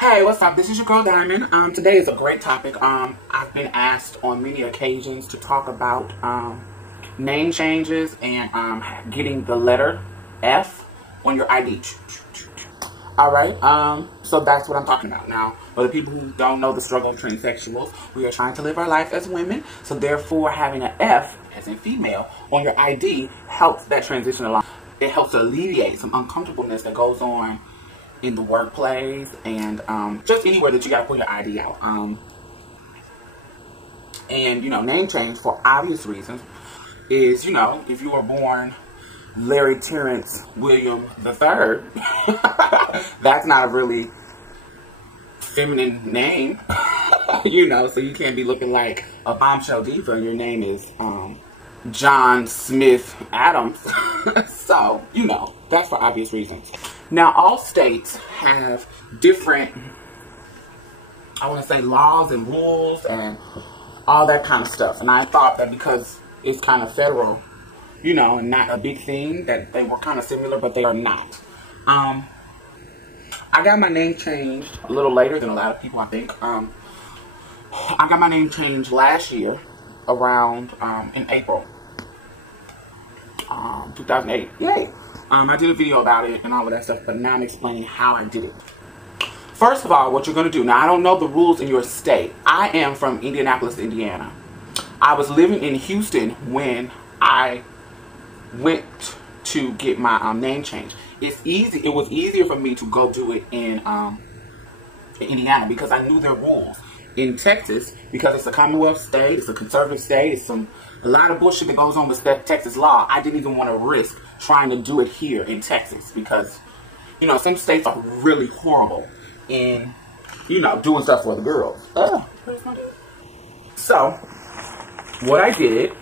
Hey, what's up? This is your girl Diamond. Today is a great topic. I've been asked on many occasions to talk about name changes and getting the letter F on your ID. Alright, so that's what I'm talking about. Now, for the people who don't know the struggle of transsexuals, we are trying to live our life as women, so therefore having an F, as in female, on your ID helps that transition along. It helps to alleviate some uncomfortableness that goes on in the workplace and just anywhere that you gotta put your ID out. And, you know, name change for obvious reasons is, you know, if you were born Larry Terrence William III, that's not a really feminine name, you know, so you can't be looking like a bombshell diva. Your name is John Smith Adams. So, you know, that's for obvious reasons. Now, all states have different, I want to say, laws and rules and all that kind of stuff. And I thought that because it's kind of federal, you know, and not a big thing, that they were kind of similar, but they are not. I got my name changed a little later than a lot of people, I think. I got my name changed last year around in April 2008. Yay! I did a video about it and all of that stuff, but now I'm explaining how I did it. First of all, what you're going to do, now I don't know the rules in your state. I am from Indianapolis, Indiana. I was living in Houston when I went to get my name change. It's easy. It was easier for me to go do it in Indiana because I knew their rules. In Texas, because it's a Commonwealth state, it's a conservative state, it's a lot of bullshit that goes on with Texas law. I didn't even want to risk trying to do it here in Texas because, you know, some states are really horrible in, you know, doing stuff for the girls. So, what I did,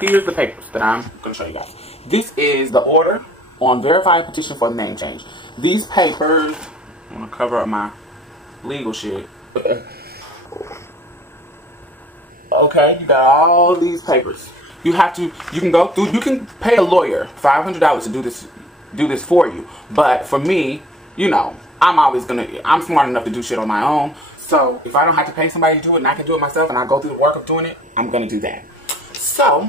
here's the papers that I'm going to show you guys. This is the order on verified petition for the name change. These papers, I'm going to cover up my legal shit. Okay, you got all these papers. You can go through, you can pay a lawyer $500 to do this for you. But for me, you know, I'm smart enough to do shit on my own. So if I don't have to pay somebody to do it and I can do it myself and I go through the work of doing it, I'm gonna do that. So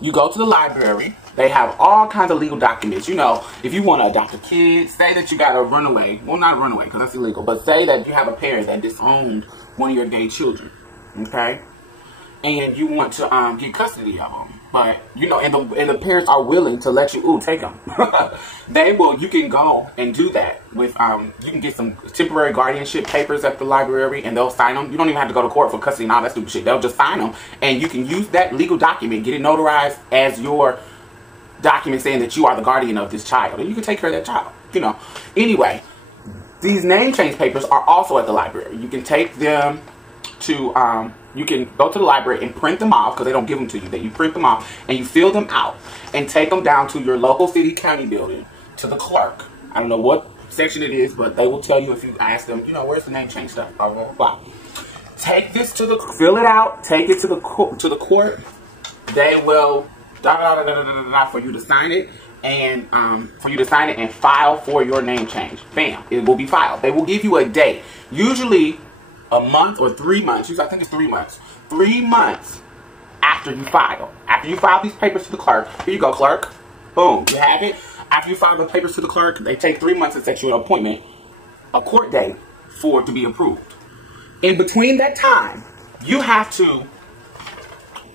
you go to the library. They have all kinds of legal documents. You know, if you want to adopt a kid, say that you got a runaway. Well, not a runaway because that's illegal. But say that you have a parent that disowned one of your gay children. Okay? And you want to get custody of them. But, you know, and the parents are willing to let you, take them. You can go and do that with, you can get some temporary guardianship papers at the library and they'll sign them. You don't even have to go to court for custody and all that stupid shit. They'll just sign them. And you can use that legal document, get it notarized as your document saying that you are the guardian of this child. And you can take care of that child, you know. Anyway, these name change papers are also at the library. You can take them to, you can go to the library and print them off because they don't give them to you. That you print them off and you fill them out and take them down to your local city county building to the clerk. I don't know what section it is, but they will tell you if you ask them, you know, where's the name change stuff, blah, blah, blah. Take this to fill it out, take it to the court. They will for you to sign it and file for your name change. Bam, it will be filed. They will give you a date, usually a month or 3 months. I think it's 3 months. 3 months after you file. After you file these papers to the clerk, here you go, clerk. Boom, you have it. After you file the papers to the clerk, they take 3 months to set you an appointment, a court date, for it to be approved. In between that time, you have to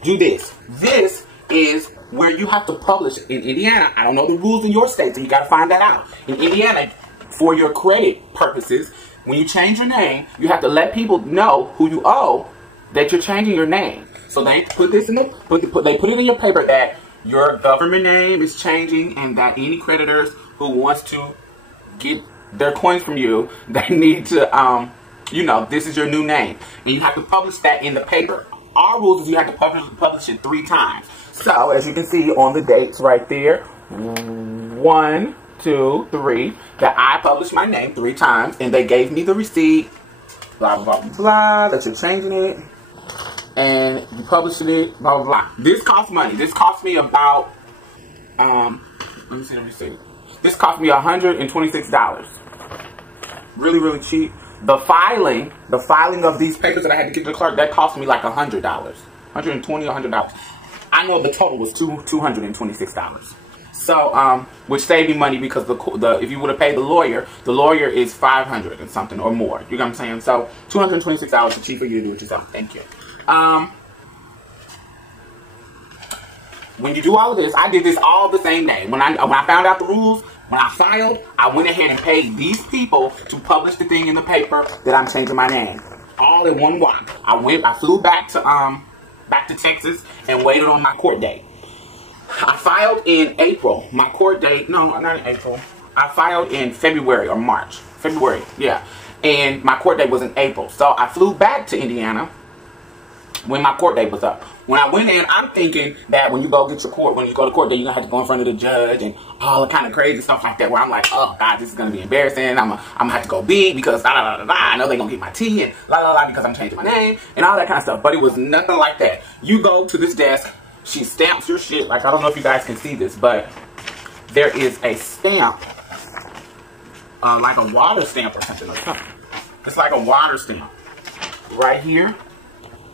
do this. This is where you have to publish in Indiana. I don't know the rules in your state, so you got to find that out. In Indiana, for your credit purposes, when you change your name, you have to let people know who you owe that you're changing your name. So they put this in they put it in your paper that your government name is changing and that any creditors who wants to get their coins from you, they need to, you know, this is your new name. And you have to publish that in the paper. Our rules is you have to publish it 3 times. So, as you can see on the dates right there, 1, 2, 3, that I published my name 3 times, and they gave me the receipt, blah, blah, blah, blah, that you're changing it, and you publishing it, blah, blah, blah. This costs money. This cost me about, let me see the receipt. This cost me $126. Really, really cheap. The filing of these papers that I had to give to the clerk, that cost me like $100. $120 or $100. I know the total was $226. So, which saved me money because if you would have paid the lawyer is $500 and something or more. You know what I'm saying? So, $226 is cheaper you to do it yourself. Thank you. When you do all of this, I did this all the same day. When I found out the rules, when I filed, I went ahead and paid these people to publish the thing in the paper that I'm changing my name. All in one walk. I flew back to Texas and waited on my court date. I filed in April. My court date, no, not in April. I filed in February or March. February, yeah. And my court date was in April. So I flew back to Indiana when my court date was up. When I went in, I'm thinking that when you go to court date, you're going to have to go in front of the judge and all the kind of crazy stuff like that, where I'm like, oh, God, this is going to be embarrassing. I'm going to have to go big because I know they're going to get my tea and because I'm changing my name and all that kind of stuff. But it was nothing like that. You go to this desk, she stamps your shit. Like, I don't know if you guys can see this, but there is a stamp, like a water stamp or something. It's like a water stamp right here.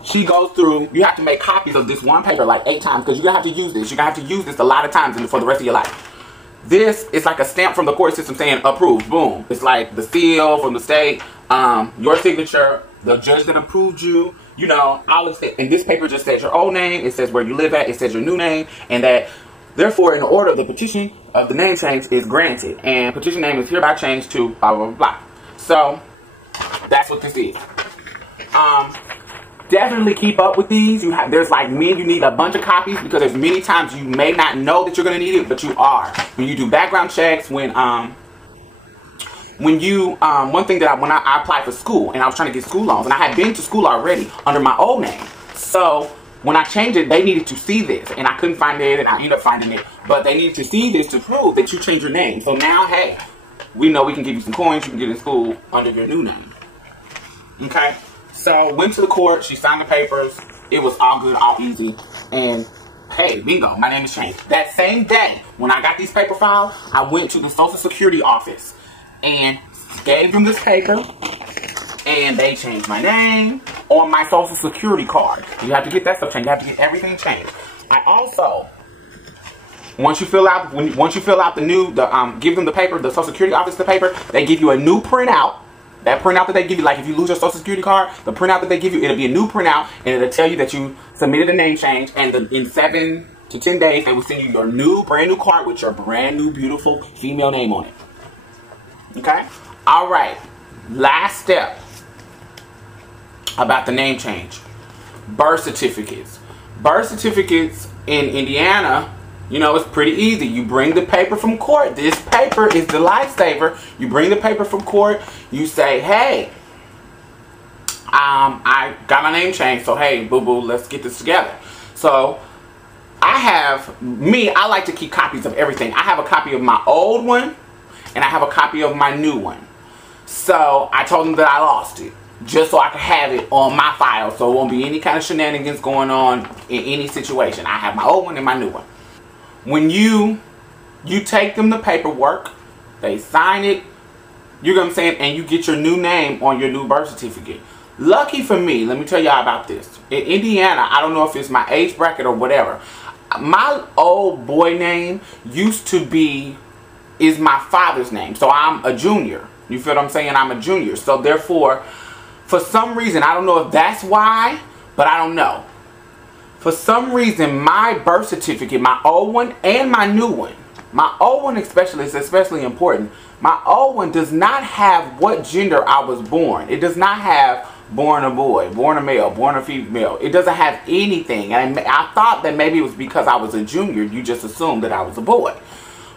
She goes through, you have to make copies of this one paper like 8 times because you're going to have to use this. You're going to have to use this a lot of times for the rest of your life. This is like a stamp from the court system saying approved. Boom. It's like the seal from the state, your signature, the judge that approved you, you know, all of it. And this paper just says your old name. It says where you live at. It says your new name. And that, therefore, in the order of the petition of the name change is granted. And petition name is hereby changed to blah, blah, blah, blah. So, that's what this is. Definitely keep up with these. There's like me, you need a bunch of copies because there's many times you may not know that you're going to need it, but you are. When you do background checks, one thing that when I applied for school and I was trying to get school loans and I had been to school already under my old name. So when I changed it, they needed to see this and I couldn't find it and I ended up finding it, but they needed to see this to prove that you changed your name. So now, hey, we know we can give you some coins you can get in school under your new name. Okay? So, went to the court, she signed the papers, it was all good, all easy, and hey, bingo, my name is changed. That same day, when I got these paper files, I went to the Social Security office and gave them this paper, and they changed my name on my Social Security card. You have to get that stuff changed, you have to get everything changed. I also, once you fill out the give them the paper, the Social Security office the paper, they give you a new printout. That printout that they give you, like if you lose your Social Security card, the printout that they give you, it'll be a new printout, and it'll tell you that you submitted a name change, and in 7 to 10 days, they will send you your brand new card with your brand new, beautiful female name on it. Okay? All right. Last step about the name change. Birth certificates. Birth certificates in Indiana, you know, it's pretty easy. You bring the paper from court. This paper is the lifesaver. You bring the paper from court. You say, hey, I got my name changed. So, hey, boo-boo, let's get this together. So, I like to keep copies of everything. I have a copy of my old one, and I have a copy of my new one. So, I told them that I lost it, just so I could have it on my file, so it won't be any kind of shenanigans going on in any situation. I have my old one and my new one. When you take them the paperwork, they sign it, you know what I'm saying, and you get your new name on your new birth certificate. Lucky for me, let me tell y'all about this. In Indiana, I don't know if it's my age bracket or whatever, my old boy name is my father's name. So I'm a junior. You feel what I'm saying? I'm a junior. So therefore, for some reason, I don't know if that's why, but I don't know. For some reason, my birth certificate, my old one and my new one, my old one especially is especially important. My old one does not have what gender I was born. It does not have born a boy, born a male, born a female. It doesn't have anything. And I thought that maybe it was because I was a junior. You just assumed that I was a boy.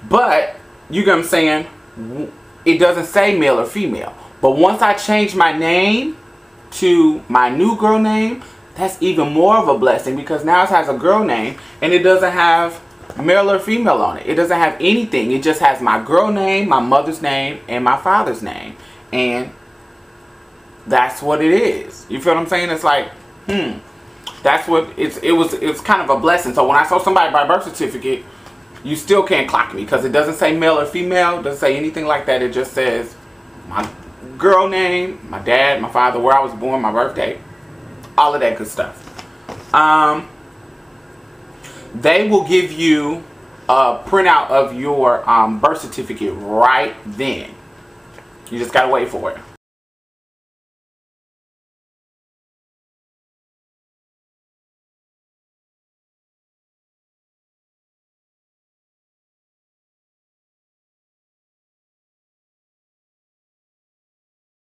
But, you know what I'm saying? It doesn't say male or female. But once I changed my name to my new girl name, that's even more of a blessing because now it has a girl name and it doesn't have male or female on it. It doesn't have anything. It just has my girl name, my mother's name, and my father's name. And that's what it is. You feel what I'm saying? It's like, that's what it's kind of a blessing. So when I saw somebody by birth certificate, you still can't clock me because it doesn't say male or female. It doesn't say anything like that. It just says girl name, my dad, my father, where I was born, my birthday, all of that good stuff. They will give you a printout of your birth certificate right then. You just gotta wait for it.